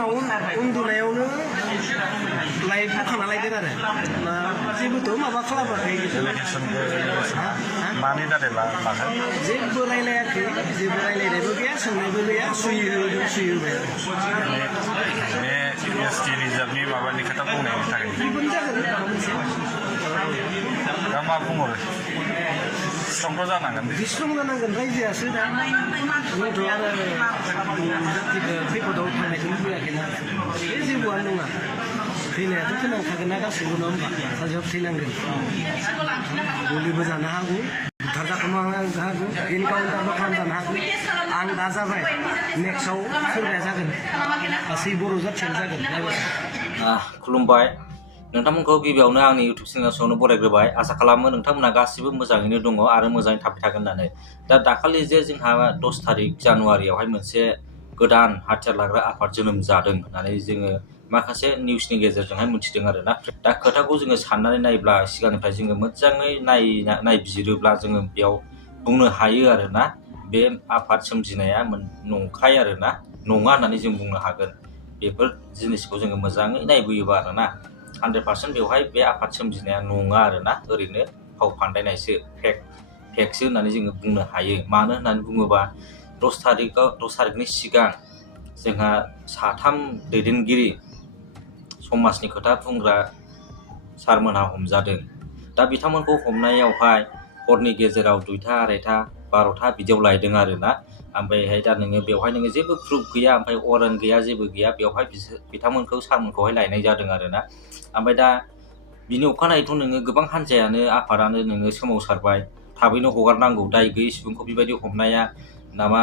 उनाव उन्दुनायावनो लाइट बोखांना लायदों आरो जेबोथ' माबा खालामाखै मानि दारै लाखो जेबो रायलायाखै जेबो रायलायनायबो गैया सोंनायबो गैया सुयोबाय बे ST रिजार्भनि माबानि खोथा बुंनायनि थाखाय बेफोरनो जागोन माबा मोनसे दा मा बुंहरो स्ट्रंथ' जानांगोन स्ट्रं जानांगोन रायजोआसो दा जोंथ' आरो खैफोदाव थांनायखौ लुबैयाखैना बे जेबोआनो नङा थैनायाथ' थैनांखागोन ना गासैबो नङा होमबा सानसेयाव थैनांगोन गुलिबो जानो हागौ बुथारजाखोनो हागौ एनकाउन्टारबो खालामजानो हागौ आं दा जाबाय नेक्स्टआव सोरबाया जागोन गासै बर' जाथियानो जागोन खुलुमबाय नोंथांमोनखौ गिबियावनो आंनि इउटुब चेनेलआवनो बरायग्रोबाय आसा खालामो नोंथांमोना गासिबो मोजाङैनो दङ आरो मोजाङै थाबाय थागोन होननानै दा दाखालि जे जोंहा 10 तारिख जानुवारियावहाय मोनसे गोदान हाथियार लाग्रा आफाद जोनोम जादों होननानै जोङो माखासे निउसनि गेजेरजोंहाय मिथिदों आरोना दा खोथाखौ जोङो साननानै नायोब्ला सिगांनिफ्राय जोङो मोजाङै नायबिजिरोब्ला जोङो बेयाव बुंनो हायो आरोना बे आफाद सोमजिनाया नंखाय आरोना नङा होननानै जों बुंनो हागोन बेफोर जिनिसखौ जोङो मोजाङै नायबोयोबा आरोना 100% बेवहाय बे आफाद सोमजिनाया नङा आरोना ओरैनो फाव फान्दायनायसो फेकसो होननानै जोङो बुंनो हायो मानो होननानै बुङोबा 10 तारिखनि सिगां जोंहा 3 दैदेनगिरि समाजनि खोथा बुंग्रा सारमोनहा हमजादों दा बिथांमोनखौ हमनायावहाय हरनि गेजेराव 2ता 2:30 12ता बिदियाव लायदों आरोना ओमफ्रायहाय दा नोङो बेवहाय नोङो जेबो प्रुफ गैया ओमफ्राय वारेन्ट गैया जेबो गैया बेवहाय बिथांमोनखौ सारमोनखौहाय लायनाय जादों आरोना ओमफ्राय दा बिनि अखानायैथ' नोङो गोबां हान्जायानो आफादानो नोङो सोमावसारबाय थाबैनो हगारनांगौ दाय गैयै सुबुंखौ बेबायदि हमनाया नामा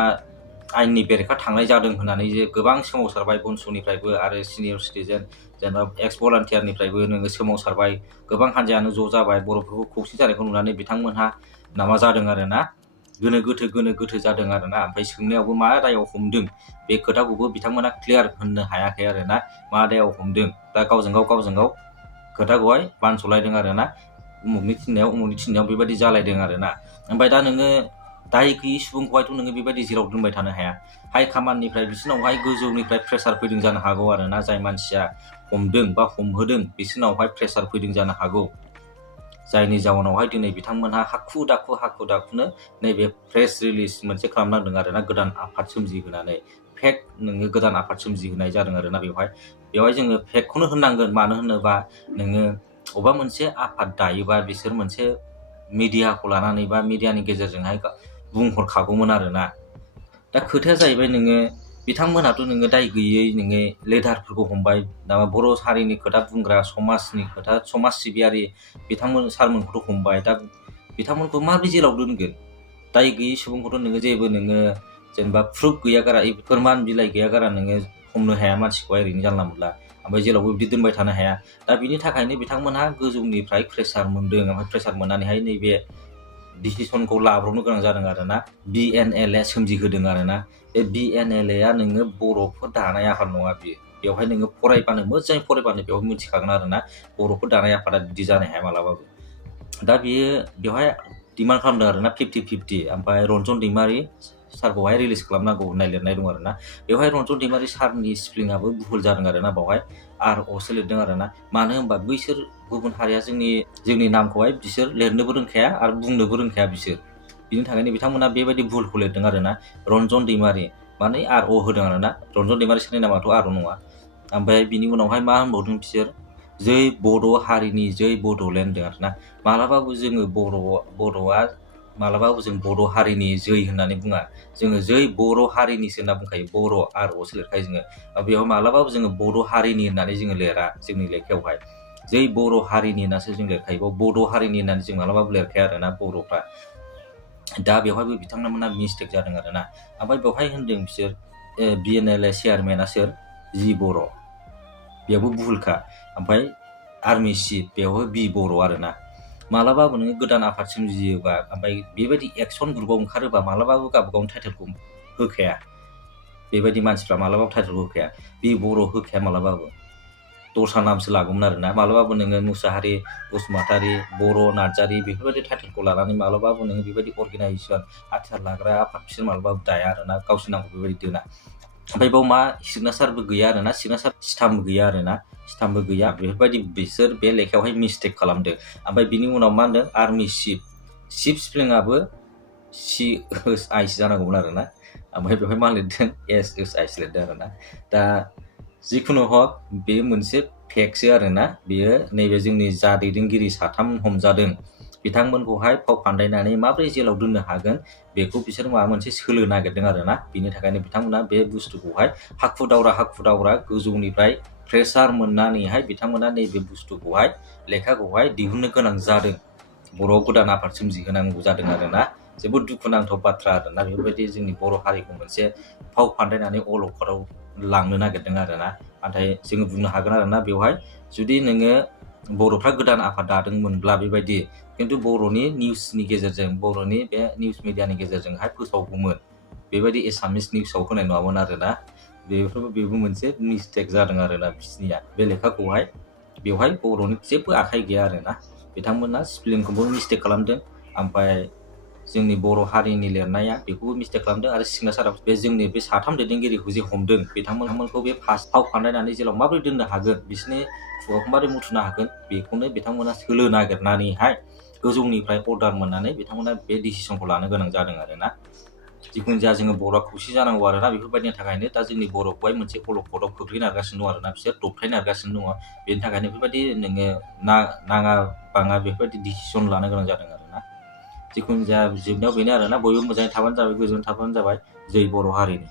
आयेननि बेरेखा थांनाय जादों होननानै जे गोबां सोमावसारबाय बनसुनिफ्रायबो आरो सिनियर सिटिजेन जेनेबा एक्स भलान्टियारनिफ्रायबो नोङो सोमावसारबाय गोबां हान्जायानो ज' जाबाय बर'फोरखौ खौसे जानायखौ नुनानै बिथांमोनहा नामा जादों आरोना गोनो गोथो जादों आरोना ओमफ्राय सोंनायावबो मा दायाव हमदों बे खोथाखौबो बिथांमोना क्लियार होननो हायाखै आरोना मा दायाव हमदों दा गावजों गाव खोथाखौहाय बानस'लायदों आरोना उमुगनि थिननायाव बेबायदि जालायदों आरोना ओमफ्राय दा नोङो दाय गैयै सुबुंखौहायथ' नोङो बेबायदि जेराव दोनबाय थानो हाया हाइ कामान्डनिफ्राय बिसोरनावहाय गोजौनिफ्राय प्रेसार फैदों जानो हागौ आरोना जाय मानसिया हमदों बा हमहोदों बिसोरनावहाय प्रेसार फैदों जानो हागौ जायनि जाउनावहाय दिनै बिथांमोनहा हाखु दाखुनो नैबे प्रेस रिलिज मोनसे खालामनांदों आरोना गोदान आफाद सोमजिहोनानै फेक नोङो गोदान आफाद सोमजिहोनाय जादों आरोना बेवहाय जोङो फेकखौनो होननांगोन मानो होनोबा नोङो अबेबा मोनसे आफाद दायोबा बिसोर मोनसे मिडियाखौ लानानै बा मिडियानि गेजेरजोंहाय बुंहरखागौमोन आरोना दा खोथाया जाहैबाय नोङो बिथांमोनाथ' नोङो दाय गैयै नोङो लेडारफोरखौ हमबाय दा बर' हारिनि खोथा बुंग्रा समाज सिबियारि बिथांमोन सारमोनखौथ' हमबाय दा बिथांमोनखौ माबोरै जेलाव दोनगोन दाय गैयै सुबुंखौथ' नोङो जेबो नोङो जेनेबा प्रुफ गैया गारा फोरमान बिलाइ गैया गारा नोङो हमनो हाया मानसिखौहाय ओरैनो जानला मोनला ओमफ्राय जेलावबो बिदि दोनबाय थानो हाया दा बिनि थाखायनो बिथांमोनहा गोजौनिफ्राय प्रेसार मोनदों ओमफ्राय प्रेसार मोननानैहाय नैबे डिसिसनखौ लाब्रबनो गोनां जादों आरोना BNLA सोमजिहोदों आरोना बे BNLA नोङो बर'फोर दानाय आफाद नङा बेवहाय नोङो मोजाङै फरायबानो बेयाव मिथिखागोन आरोना बर'फोर दानाय आफादा बिदि जानो हाया मालाबाबो दा बेवहाय डिमान्ड खालामदों आरोना 50-50 ओमफ्राय रन्जन दैमारि सारखौहाय रिलिज खालामनांगौ होननाय लिरनाय दं आरोना बेवहाय रन्जन दैमारि सारनि स्पेलिंआबो भुल जादों आरोना बावहाय ROसो लिरदों आरोना मानो होनबा बैसोर गुबुन हारिया जोंनि नामखौहाय बिसोर लिरनोबो रोंखाया आरो बुंनोबो रोंखाया बिसोर बिनि थाखायनो बिथांमोना बेबायदि भुलखौ लिरदों आरोना रन्जन दैमारि माने RO होदों आरोना रन्जन दैमारि सारनि नामाथ' R' नङा ओमफ्राय बिनि उनावहाय मा होनबावदों बिसोर जै बर' हारिनि जै बड'लेण्ड आरोना मालाबाबो जोङो बर'आ मालाबाबो जों बर' हारिनि जै होननानै बुङा जोङो जै बर' हारिनिसो होनना बुंखायो बर' ROसो लिरखायो जोङो बेयाव मालाबाबो जोङो बर' हारिनि होननानै जोङो लिरा जोंनि लेखायावहाय जै बर' हारिनि होननासो जों लिरखायो बड' हारिनि होननानै जों मालाबाबो लिरखाया आरोना बर'फ्रा दा बेवहायबो बिथांमोना मिस्टेक जादों आरोना ओमफ्राय बेवहाय होनदों बिसोर BNLA चेयारमेना सोर जि बर' बेयावबो भुलखा ओमफ्राय आर्मि चिफ बेवहाय बि बर' आरोना मालाबाबो नोङो गोदान आफाद सोमजियोबा ओमफ्राय बेबायदि एक्सन ग्रुपाव ओंखारोबा मालाबाबो गावबागावनि टाइटेलखौ होखाया बेबायदि मानसिफ्रा मालाबाबो टाइटेलखौ होखाया बि बर' होखाया मालाबाबो दस्रा नामसो लागौमोन आरोना मालाबाबो नोङो मुसाहारि बसुमतारी बर' नार्जारी बेफोरबायदि टाइटेलखौ लानानै मालाबाबो नोङो बेबायदि अर्गेनाइजेसन हाथियार लाग्रा आफाद बिसोर मालाबाबो दाया आरोना गावसोर नामखौ बेबायदि दोना ओमफ्राय बेयाव मा सिगनेसारबो गैया आरोना, सिगनेसार स्टाम्पबो गैया आरोना, स्टाम्पबो गैया। बेफोरबायदि बिसोर बे लेखायावहाय मिस्टेक खालामदों। ओमफ्राय बिनि उनाव मा होनदों आर्मि चिफ, चिफ स्पेलिंआबो CSI जानांगौमोन आरोना, ओमफ्राय बेवहाय मा लिरदों SSI लिरदों आरोना। दा जिखुनु हक बेयो मोनसे फेकसो आरोना। बेयो नैबे जोंनि जा दैदेनगिरि 3 हमजादों बिथांमोनखौहाय फाव फान्दायनानै माबोरै जेलाव दोननो हागोन बेखौ बिसोर माबा मोनसे सोलो नागिरदों आरोना। बिनि थाखायनो बिथांमोना बे बुस्थुखौहाय हाखु दावरा गोजौनिफ्राय प्रेसार मोननानैहाय बिथांमोना नैबे बुस्थुखौहाय लेखाखौहाय दिहुननो गोनां जादों, बर'आव गोदान आफाद सोमजिहोनांगौ जादों आरोना। जोबोद दुखुनांथाव बाथ्रा आरोना। बेफोरबायदि जोंनि बर' हारिखौ मोनसे फाव फान्दायनानै अलखदाव लांनो नागिरदों आरोना। नाथाय जोङो बुंनो हागोन आरोना बेवहाय जुदि नोङो बर'फ्रा गोदान आफाद दादोंमोनब्ला बेबायदि, खिन्थु बर'नि निउसनि गेजेरजों, बर'नि बे निउस मिडियानि गेजेरजोंहाय फोसावगौमोन, बेबायदि एसामिस निउसाव होनाय नङामोन आरोना। बेबो मोनसे मिस्टेक जादों आरोना बिसिनिया। बे लेखाखौहाय बेवहाय बर'नि जेबो आखाइ गैया आरोना। बिथांमोना स्पेलिंखौबो मिस्टेक खालामदों, ओमफ्राय जोंनि बर' हारिनि लिरनाया बेखौबो मिस्टेक खालामदों, आरो सिगनेसारा बे जोंनि बे 3 दैदेनगिरिखौ जे हमदों बिथांमोनखौ बे फाव फान्दायनानै जेलाव माबोरै दोननो हागोन, बिसोरनि खुगाखौ माबोरै मुथुनो हागोन, बेखौनो बिथांमोना सोलो नागिरनानैहाय गोजौनिफ्राय अर्डार मोननानै बिथांमोना बे डिसिसनखौ लानो गोनां जादों आरोना। जिखुनु जाया जोङो बर'आ खौसे जानांगौ आरोना। बेफोरबायदिनि थाखायनो दा जोंनि बर'खौहाय मोनसे अलखदाव खोख्लैनो नागिरगासिनो दं आरोना, बिसोर दबथायनो नागिरगासिनो दङ। बेनि थाखायनो बेफोरबायदि नोङो नाङा बाङा बेफोरबायदि डिसिसन लानो गोनां जादों आरोना। जिखुनु जाया जोबनायाव बेनो आरोना, बयबो मोजाङै थाबानो जाबाय, गोजोन थाबानो जाबाय। जै बर' हारिनि।